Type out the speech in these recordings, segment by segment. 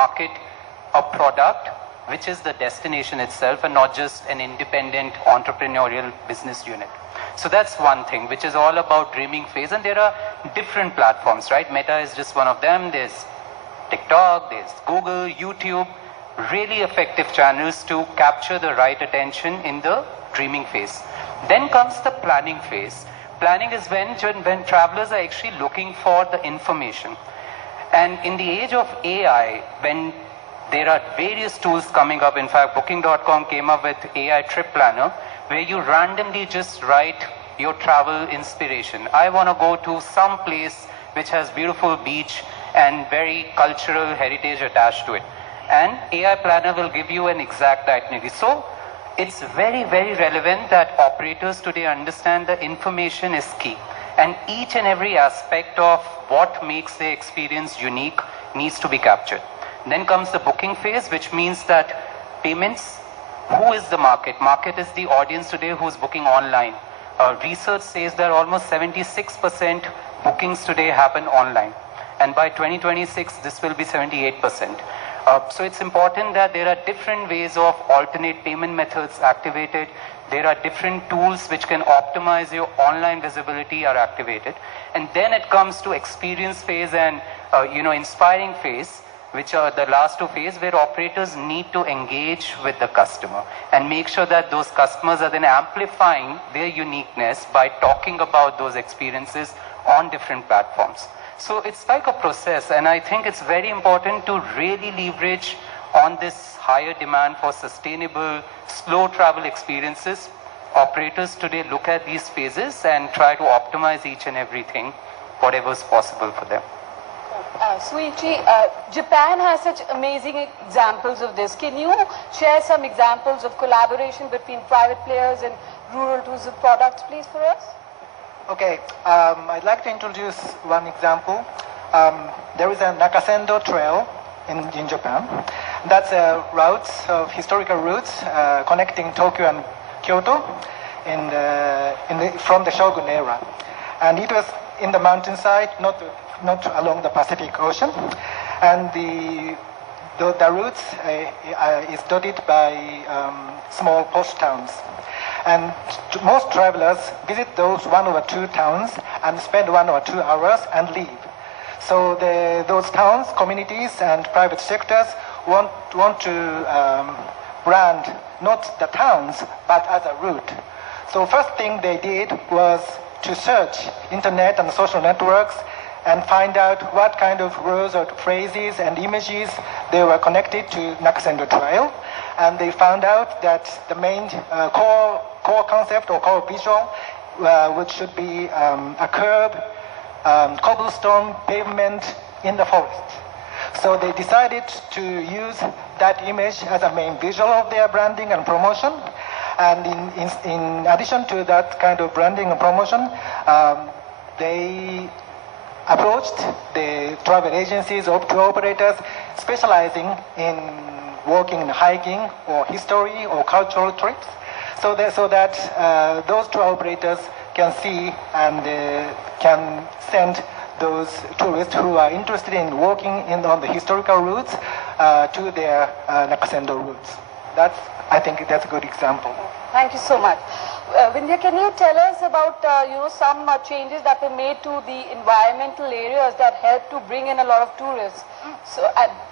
market a product which is the destination itself and not just an independent entrepreneurial business unit. So that's one thing, which is all about dreaming phase. And there are different platforms, right? Meta is just one of them. There's TikTok, there's Google, YouTube, really effective channels to capture the right attention in the dreaming phase. Then comes the planning phase. Planning is when travelers are actually looking for the information. And in the age of AI, when there are various tools coming up, in fact, Booking.com came up with AI Trip Planner, where you randomly just write your travel inspiration. I want to go to some place which has beautiful beach and very cultural heritage attached to it. And AI Planner will give you an exact itinerary. So it's very, very relevant that operators today understand the information is key. And each and every aspect of what makes the experience unique needs to be captured. Then comes the booking phase, which means that payments, who is the market? Market is the audience today who's booking online. Research says that almost 76% bookings today happen online. And by 2026, this will be 78%. So it's important that there are different ways of alternate payment methods activated. There are different tools which can optimize your online visibility are activated. And then it comes to experience phase and inspiring phase, which are the last two phases where operators need to engage with the customer and make sure that those customers are then amplifying their uniqueness by talking about those experiences on different platforms. So it's like a process, and I think it's very important to really leverage on this higher demand for sustainable, slow travel experiences. Operators today look at these phases and try to optimize each and everything, whatever is possible for them. Shuichi, Japan has such amazing examples of this. Can you share some examples of collaboration between private players and rural tourism products, please, for us? Okay, I'd like to introduce one example. There is a Nakasendo Trail in Japan. That's a routes of historical routes connecting Tokyo and Kyoto from the Shogun era. And it was in the mountainside, not along the Pacific Ocean. And the routes is dotted by small post towns. And most travelers visit those 1 or 2 towns and spend 1 or 2 hours and leave. So those towns, communities, and private sectors want to brand not the towns, but as a route. So first thing they did was to search internet and social networks and find out what kind of words or phrases and images they were connected to Nakasendo Trail. And they found out that the main core concept or core visual, which should be a curb, cobblestone pavement in the forest. So they decided to use that image as a main visual of their branding and promotion. And in addition to that kind of branding and promotion, they approached the travel agencies or tour operators specializing in walking and hiking or history or cultural trips, so that those tour operators can see and can send those tourists who are interested in walking on the historical routes to their Nakasendo routes. I think that's a good example. Thank you so much. Widya, can you tell us about some changes that were made to the environmental areas that help to bring in a lot of tourists? So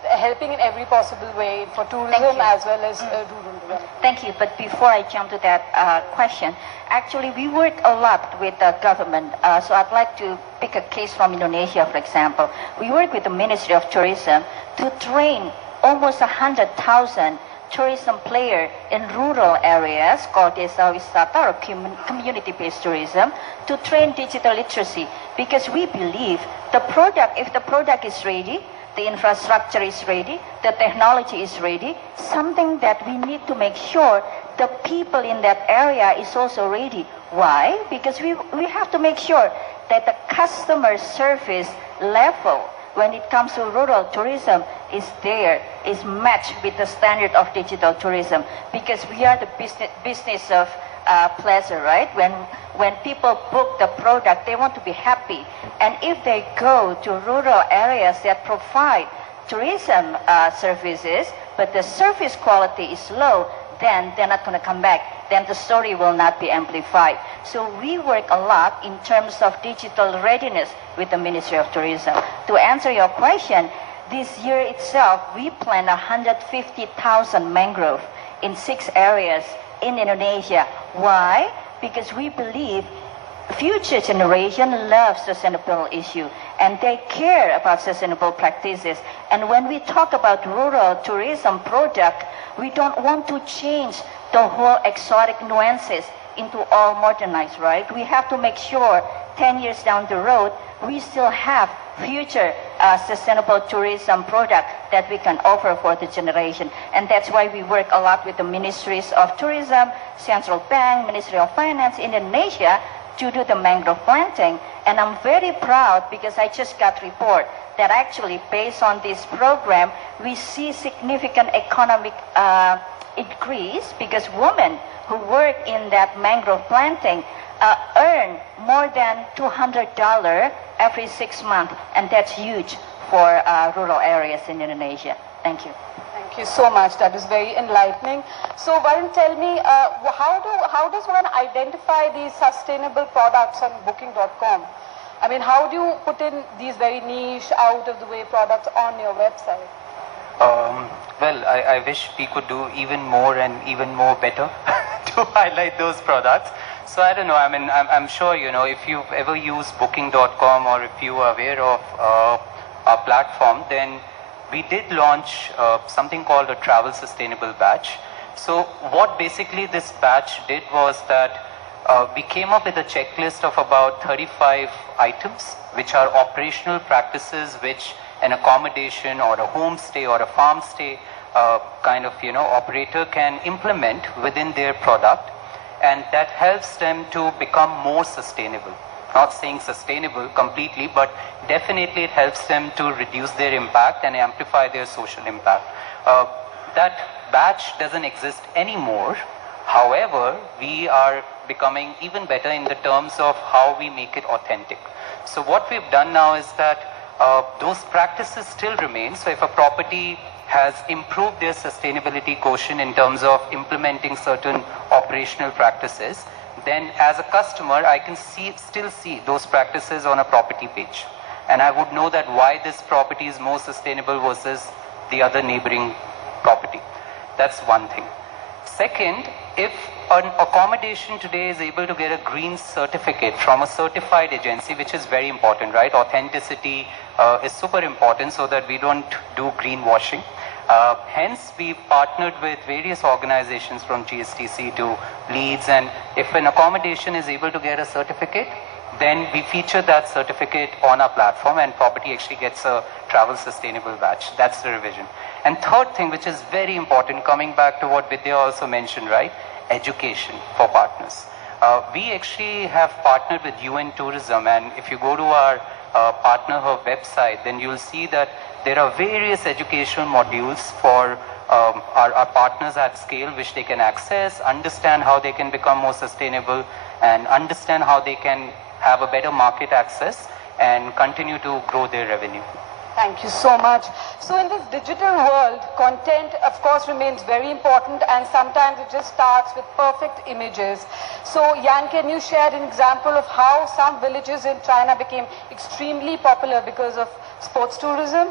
helping in every possible way for tourism as well as rural development. Thank you. But before I jump to that question, actually we work a lot with the government. So I'd like to pick a case from Indonesia, for example. We work with the Ministry of Tourism to train almost 100,000 tourism player in rural areas called desa wisata or community-based tourism to train digital literacy, because we believe if the product is ready, the infrastructure is ready, the technology is ready, something that we need to make sure the people in that area is also ready. Why? Because we have to make sure that the customer service level when it comes to rural tourism is matched with the standard of digital tourism, because we are the business of pleasure, right? When people book the product, they want to be happy. And if they go to rural areas that provide tourism services, but the service quality is low, then they're not going to come back. Then the story will not be amplified. So we work a lot in terms of digital readiness with the Ministry of Tourism. To answer your question, this year itself, we plan 150,000 mangrove in 6 areas in Indonesia. Why? Because we believe future generation loves sustainable issue and they care about sustainable practices. And when we talk about rural tourism product, we don't want to change the whole exotic nuances into all modernized, right? We have to make sure 10 years down the road, we still have future sustainable tourism product that we can offer for the generation. And that's why we work a lot with the Ministries of Tourism, Central Bank, Ministry of Finance in Indonesia to do the mangrove planting. And I'm very proud because I just got report that actually based on this program, we see significant economic increase because women who work in that mangrove planting earn more than $200 every 6 months, and that's huge for rural areas in Indonesia. Thank you. Thank you so much. That is very enlightening. So, Varun, tell me, how does one identify these sustainable products on Booking.com? I mean, how do you put in these very niche, out-of-the-way products on your website? Well, I wish we could do even more and even more better to highlight those products. So I don't know, I mean, I'm sure, you know, if you've ever used Booking.com or if you are aware of our platform, then we did launch something called a Travel Sustainable Batch. So what basically this batch did was that we came up with a checklist of about 35 items, which are operational practices which an accommodation or a homestay or a farm stay kind of, you know, operator can implement within their product. And that helps them to become more sustainable. Not saying sustainable completely, but definitely it helps them to reduce their impact and amplify their social impact. That batch doesn't exist anymore. However, we are becoming even better in the terms of how we make it authentic. So what we've done now is that those practices still remain. So if a property has improved their sustainability quotient in terms of implementing certain operational practices, then as a customer, I can still see those practices on a property page. And I would know that why this property is more sustainable versus the other neighboring property. That's one thing. Second, if an accommodation today is able to get a green certificate from a certified agency, which is very important, right? Authenticity is super important so that we don't do greenwashing. Hence, we partnered with various organizations from GSTC to Leeds, and if an accommodation is able to get a certificate, then we feature that certificate on our platform and property actually gets a travel sustainable badge. That's the revision. And third thing, which is very important, coming back to what Widya also mentioned, right? Education for partners. We actually have partnered with UN Tourism, and if you go to our partner hub website, then you'll see that there are various educational modules for our partners at scale which they can access, understand how they can become more sustainable, and understand how they can have a better market access and continue to grow their revenue. Thank you so much. So in this digital world, content of course remains very important, and sometimes it just starts with perfect images. So Yang, can you share an example of how some villages in China became extremely popular because of sports tourism?